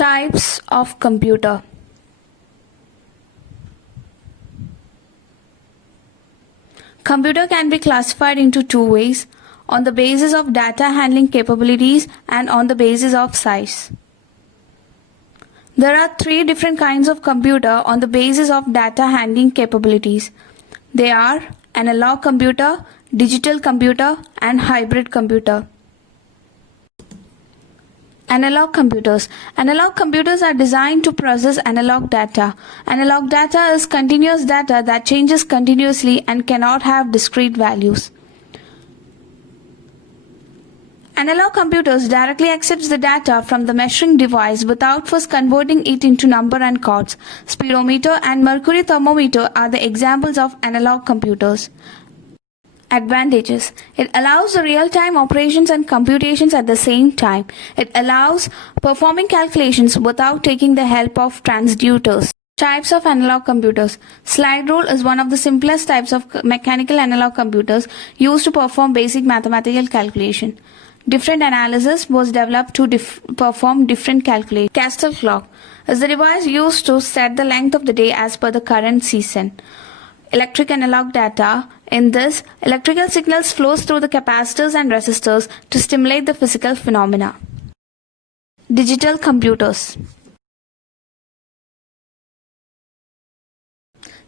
Types of computer. Computer can be classified into two ways, on the basis of data handling capabilities and on the basis of size. There are three different kinds of computer on the basis of data handling capabilities. They are analog computer, digital computer, and hybrid computer. Analog computers. Analog computers are designed to process analog data. Analog data is continuous data that changes continuously and cannot have discrete values. Analog computers directly accepts the data from the measuring device without first converting it into number and chords. Speedometer and mercury thermometer are the examples of analog computers. Advantages. It allows the real-time operations and computations at the same time. It allows performing calculations without taking the help of transducers. Types of analog computers. Slide rule is one of the simplest types of mechanical analog computers used to perform basic mathematical calculation. Different analysis was developed to perform different calculations. Castle clock is the device used to set the length of the day as per the current season. Electric analog data. In this, electrical signals flows through the capacitors and resistors to stimulate the physical phenomena. Digital computers.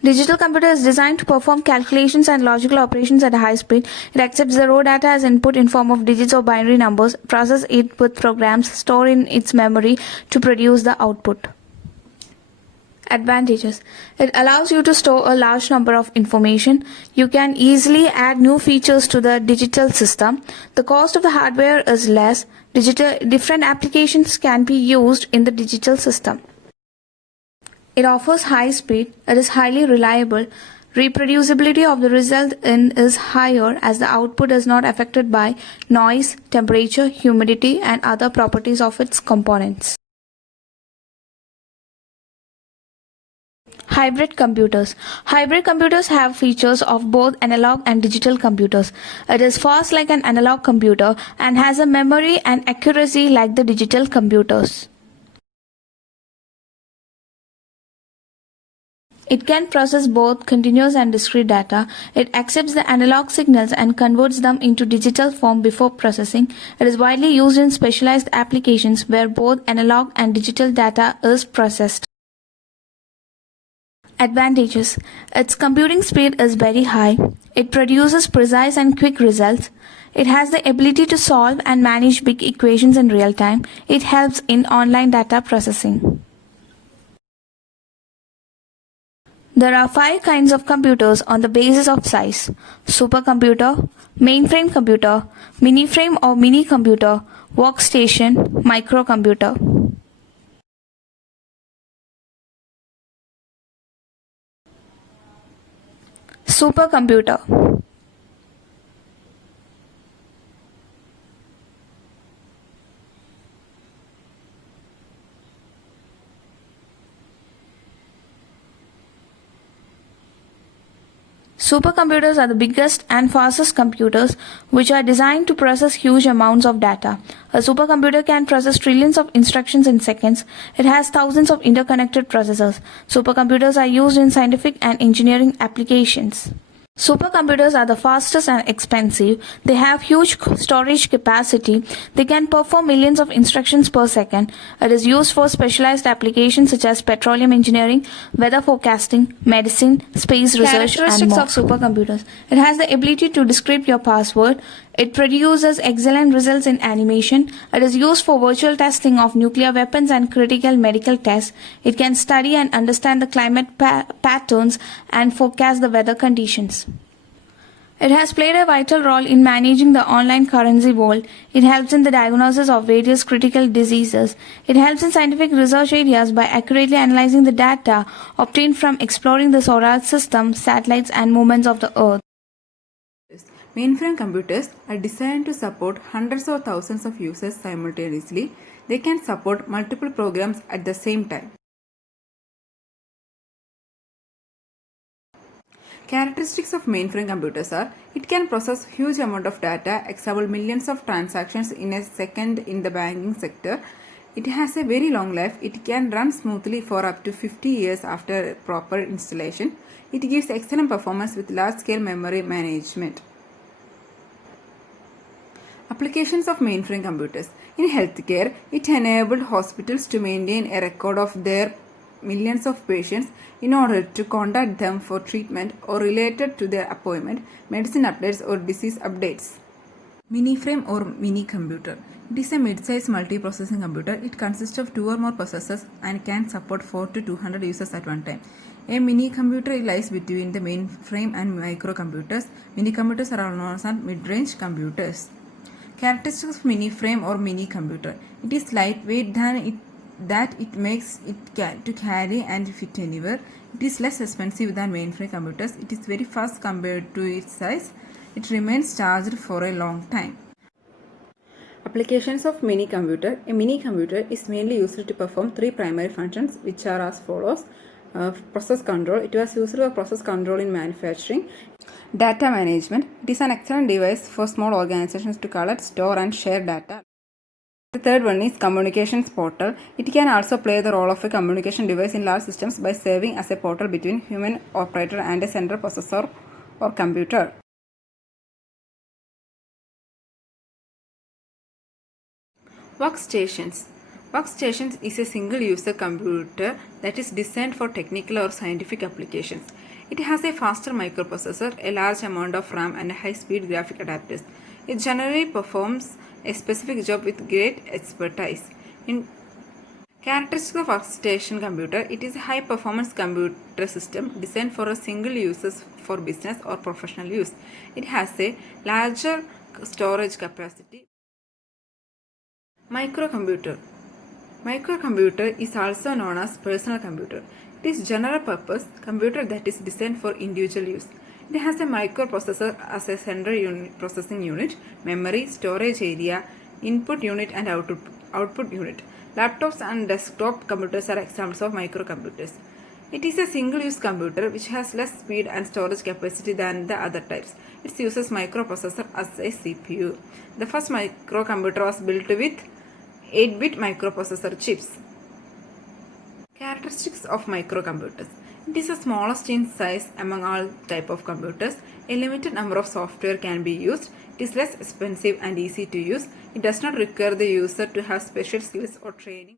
Digital computer is designed to perform calculations and logical operations at a high speed. It accepts the raw data as input in form of digits or binary numbers, processes it with programs, store in its memory to produce the output. Advantages. It allows you to store a large number of information. You can easily add new features to the digital system. The cost of the hardware is less. Different applications can be used in the digital system. It offers high speed. It is highly reliable. Reproducibility of the result is higher as the output is not affected by noise, temperature, humidity, and other properties of its components. Hybrid computers. Hybrid computers have features of both analog and digital computers. It is fast like an analog computer and has a memory and accuracy like the digital computers. It can process both continuous and discrete data. It accepts the analog signals and converts them into digital form before processing. It is widely used in specialized applications where both analog and digital data is processed. Advantages. Its computing speed is very high. It produces precise and quick results. It has the ability to solve and manage big equations in real time. It helps in online data processing. There are 5 kinds of computers on the basis of size: supercomputer, mainframe computer, mini-frame or mini-computer, workstation, microcomputer. Supercomputer. Supercomputers are the biggest and fastest computers which are designed to process huge amounts of data. A supercomputer can process trillions of instructions in seconds. It has thousands of interconnected processors. Supercomputers are used in scientific and engineering applications. Supercomputers are the fastest and expensive. They have huge storage capacity. They can perform millions of instructions per second. It is used for specialized applications such as petroleum engineering, weather forecasting, medicine, space research, and more. Characteristics of supercomputers. It has the ability to decrypt your password. It produces excellent results in animation. It is used for virtual testing of nuclear weapons and critical medical tests. It can study and understand the climate patterns and forecast the weather conditions. It has played a vital role in managing the online currency world. It helps in the diagnosis of various critical diseases. It helps in scientific research areas by accurately analyzing the data obtained from exploring the solar system, satellites, and movements of the Earth. Mainframe computers are designed to support hundreds or thousands of users simultaneously. They can support multiple programs at the same time. Characteristics of mainframe computers are: it can process huge amount of data, example millions of transactions in a second in the banking sector. It has a very long life. It can run smoothly for up to 50 years after proper installation. It gives excellent performance with large-scale memory management. Applications of mainframe computers. In healthcare, it enabled hospitals to maintain a record of their millions of patients in order to contact them for treatment or related to their appointment, medicine updates or disease updates. Miniframe or mini computer. It is a mid-size multiprocessing computer. It consists of 2 or more processors and can support 4 to 200 users at one time. A mini computer lies between the mainframe and microcomputers. Mini computers are known as mid-range computers. Characteristics of mini frame or mini computer. It is lightweight that it makes it to carry and fit anywhere. It is less expensive than mainframe computers. It is very fast compared to its size. It remains charged for a long time. Applications of mini computer. A mini computer is mainly used to perform 3 primary functions, which are as follows. Process control. It was used for process control in manufacturing. Data management. It is an excellent device for small organizations to collect, store and share data. The third one is communications portal. It can also play the role of a communication device in large systems by serving as a portal between human operator and a central processor or computer. Workstations. Workstations is a single-user computer that is designed for technical or scientific applications. It has a faster microprocessor, a large amount of RAM and high-speed graphic adapters. It generally performs a specific job with great expertise. In characteristics of workstation computer, it is a high-performance computer system designed for a single use for business or professional use. It has a larger storage capacity. Microcomputer. Microcomputer is also known as personal computer. It is general purpose computer that is designed for individual use. It has a microprocessor as a central processing unit, memory, storage area, input unit and output unit. Laptops and desktop computers are examples of microcomputers. It is a single-use computer which has less speed and storage capacity than the other types. It uses microprocessor as a CPU. The first microcomputer was built with 8-bit microprocessor chips. Characteristics of microcomputers. It is the smallest in size among all type of computers. A limited number of software can be used. It is less expensive and easy to use. It does not require the user to have special skills or training.